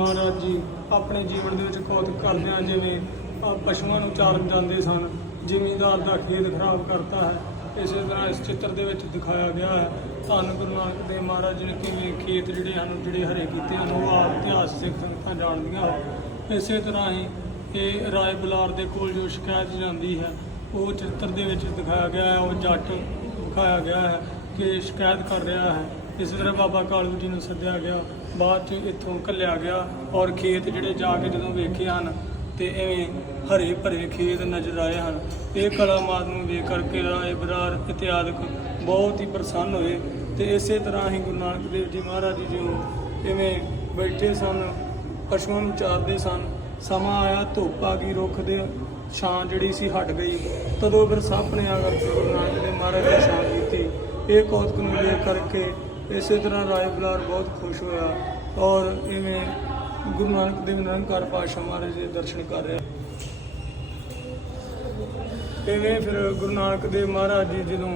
ਮਹਾਰਾਜ ਜੀ, ਆਪਣੇ ਜੀਵਨ ਦੇ ਵਿੱਚ ਕੌਤਕ ਕਰਦੇ ਹਨ ਜਿਵੇਂ ਪਸ਼ੂਆਂ ਨੂੰ ਚਾਰਨ ਜਾਂਦੇ ਸਨ, ਜ਼ਿਮੀਂਦਾਰ ਦਾ ਖੇਤ ਖਰਾਬ ਕਰਤਾ ਹੈ, ਇਸੇ ਤਰ੍ਹਾਂ ਇਸ ਚਿੱਤਰ ਦੇ ਵਿੱਚ ਦਿਖਾਇਆ ਗਿਆ ਹੈ। ਧੰਨ ਗੁਰੂ ਨਾਨਕ ਦੇਵ ਮਹਾਰਾਜ ਜੀ ਨੇ ਕਿਵੇਂ ਖੇਤ ਜਿਹੜੇ ਹਨ, ਜਿਹੜੇ ਹਰੇ ਕੀਤੇ ਹਨ, ਉਹ ਆਪ ਇਤਿਹਾਸ ਸਿੱਖ ਸੰਗਤਾਂ ਜਾਣਦੀਆਂ ਹਨ। ਇਸੇ ਤਰ੍ਹਾਂ ਹੀ ਇਹ ਰਾਏ ਬੁਲਾਰ ਦੇ ਕੋਲ ਜੋ ਸ਼ਿਕਾਇਤ ਜਾਂਦੀ ਹੈ, ਉਹ ਚਿੱਤਰ ਦੇ ਵਿੱਚ ਦਿਖਾਇਆ ਗਿਆ ਹੈ, ਉਹ ਜੱਟ ਦਿਖਾਇਆ ਗਿਆ ਹੈ ਕਿ ਸ਼ਿਕਾਇਤ ਕਰ ਰਿਹਾ ਹੈ। ਇਸੇ ਤਰ੍ਹਾਂ ਬਾਬਾ ਕਾਲੂ ਜੀ ਨੂੰ ਸੱਦਿਆ ਗਿਆ, ਬਾਅਦ ਚ ਇੱਥੋਂ ਘੱਲਿਆ ਗਿਆ ਔਰ ਖੇਤ ਜਿਹੜੇ ਜਾ ਕੇ ਜਦੋਂ ਵੇਖੇ ਹਨ ਤੇ ਐਵੇਂ ਹਰੇ ਭਰੇ ਖੇਤ ਨਜ਼ਰ ਆਏ ਹਨ। ਇਹ ਕਲਾਮਾਤ ਨੂੰ ਵੇਖ ਕਰਕੇ ਰਾਏ ਬਰਾਰ ਇਤਿਆਦਕ ਬਹੁਤ ਹੀ ਪ੍ਰਸੰਨ ਹੋਏ ਤੇ ਇਸੇ ਤਰ੍ਹਾਂ ਹੀ ਗੁਰੂ ਨਾਨਕ ਦੇਵ ਜੀ ਮਹਾਰਾਜ ਜੀ ਨੂੰ ਇਵੇਂ ਬੈਠੇ ਸਨ, ਪਸ਼ੂਆਂ ਨੂੰ ਚਾਰਦੇ ਸਨ, ਸਮਾਂ ਆਇਆ ਧੁੱਪ ਆ ਗਈ, ਰੁੱਖ ਦੇ ਛਾਂ ਜਿਹੜੀ ਸੀ ਹਟ ਗਈ। ਤਦੋਂ ਫਿਰ ਸੱਪ ਨੇ ਆ ਕਰਕੇ ਗੁਰੂ ਨਾਨਕ ਦੇਵ ਮਹਾਰਾਜ ਦੀ ਛਾਂ ਕੀਤੀ। ਇਹ ਕੌਤਕ ਨੂੰ ਵੇਖ ਕਰਕੇ ਇਸੇ ਤਰ੍ਹਾਂ ਰਾਏ ਬਲਾਰ ਬਹੁਤ ਖੁਸ਼ ਹੋਇਆ ਔਰ ਇਵੇਂ ਗੁਰੂ ਨਾਨਕ ਦੇਵ ਨਿਰੰਕਾਰ ਪਾਤਸ਼ਾਹ ਮਹਾਰਾਜ ਦੇ ਦਰਸ਼ਨ ਕਰ ਰਿਹਾ। ਇਵੇਂ ਫਿਰ ਗੁਰੂ ਨਾਨਕ ਦੇਵ ਮਹਾਰਾਜ ਜੀ ਜਦੋਂ